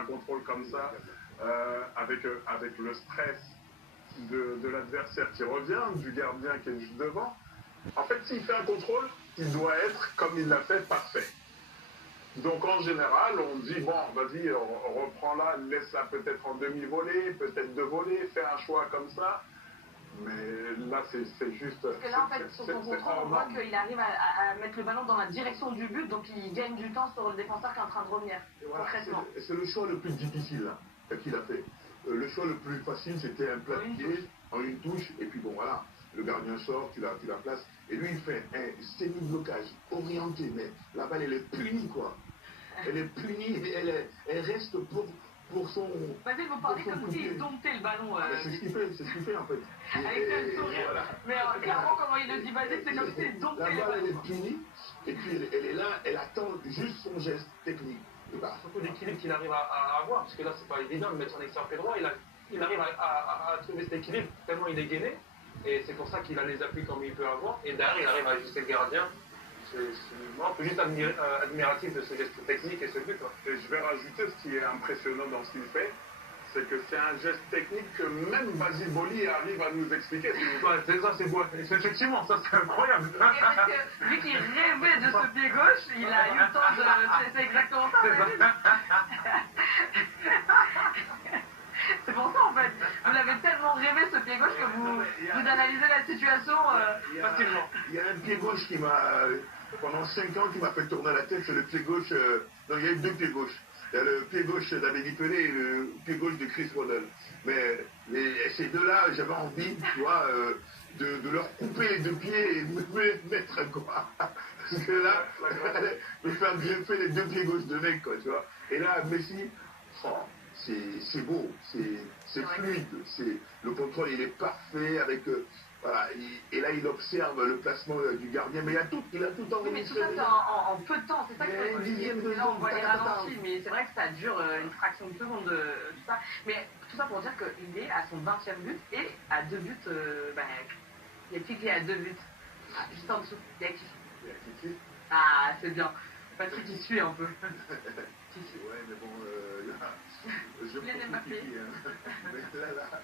un contrôle comme ça, avec le stress de l'adversaire qui revient, du gardien qui est juste devant. En fait, s'il fait un contrôle, il doit être, comme il l'a fait, parfait. Donc en général, on dit, bon, vas-y, reprends-la, laisse-la peut-être en demi-volée, peut-être deux volées, fais un choix comme ça. Mais là, c'est juste... Parce que là, en fait, sur son contrôle, on voit qu'il arrive à mettre le ballon dans la direction du but, donc il gagne du temps sur le défenseur qui est en train de revenir, voilà, concrètement. c'est le choix le plus difficile là, qu'il a fait. Le choix le plus facile, c'était un plat de pied en une touche, et puis bon, voilà, le gardien sort, tu la places, et lui, il fait un semi-blocage orienté, mais la balle, elle est punie, quoi. Elle est punie, elle reste pour son... Vas-y, vous parlez comme s'il domptait le ballon. C'est ce qu'il fait, en fait. Avec un sourire. Voilà. Mais clairement, comment il le dit, vas-y, c'est comme s'il domptait le ballon. La balle, ballon. elle est punie, et puis elle est là, elle attend juste son geste technique. Surtout l'équilibre qu'il arrive à avoir, parce que là, c'est pas évident de mettre son extérieur pied droit, il arrive à trouver cet équilibre tellement il est gainé, et c'est pour ça qu'il a les appuis comme il peut avoir, et derrière, il arrive à ajuster le gardien. Moi, on peut juste admiratif de ce geste technique et ce but. Et je vais rajouter ce qui est impressionnant dans ce qu'il fait, c'est que c'est un geste technique que même Basile Boli arrive à nous expliquer. Ça, c'est beau. Effectivement, ça, c'est incroyable. Et parce que, vu qu'il rêvait de ce pied gauche, il a eu le temps de... C'est exactement ça, c'est pour ça, en fait. Vous avez tellement rêvé ce pied gauche que vous analysez la situation facilement. Il y a un pied gauche qui m'a... Pendant 5 ans, qui m'a fait tourner la tête, c'est le pied gauche... Non, il y a eu deux pieds gauches. Il y a le pied gauche d'Amélie Pelé et le pied gauche de Chris Waddle. Mais ces deux-là, j'avais envie, tu vois, de leur couper les deux pieds et de me mettre, quoi. Parce que là, me faire greffer les deux pieds gauches de mec, quoi, tu vois. Et là, Messi, oh, c'est beau, c'est fluide, le contrôle, il est parfait avec... Voilà, et là, il observe le placement du gardien, mais il a tout enregistré. Oui, mais tout ça, c'est en peu de temps, c'est ça que c'est possible. Là, on voit les ralentis, mais c'est vrai que ça dure une fraction de seconde, tout ça. Mais tout ça pour dire qu'il est à son 20e but et à 2 buts, il y a qui est à 2 buts juste en dessous, il y a qui? Il y a Kiki. Ah, c'est bien. Patrick, il suit un peu. Ouais, mais bon, là, je Les prends Mbappé. Kiki, hein. Mais là,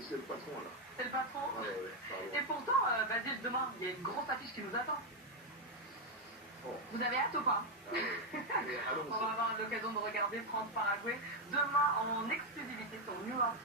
c'est le patron, là. C'est le patron. Ah ouais, Et pourtant, Basile, demain, il y a une grosse affiche qui nous attend. Oh. Vous avez hâte ou pas? Ah ouais. On va avoir l'occasion de regarder France-Paraguay demain en exclusivité sur New York.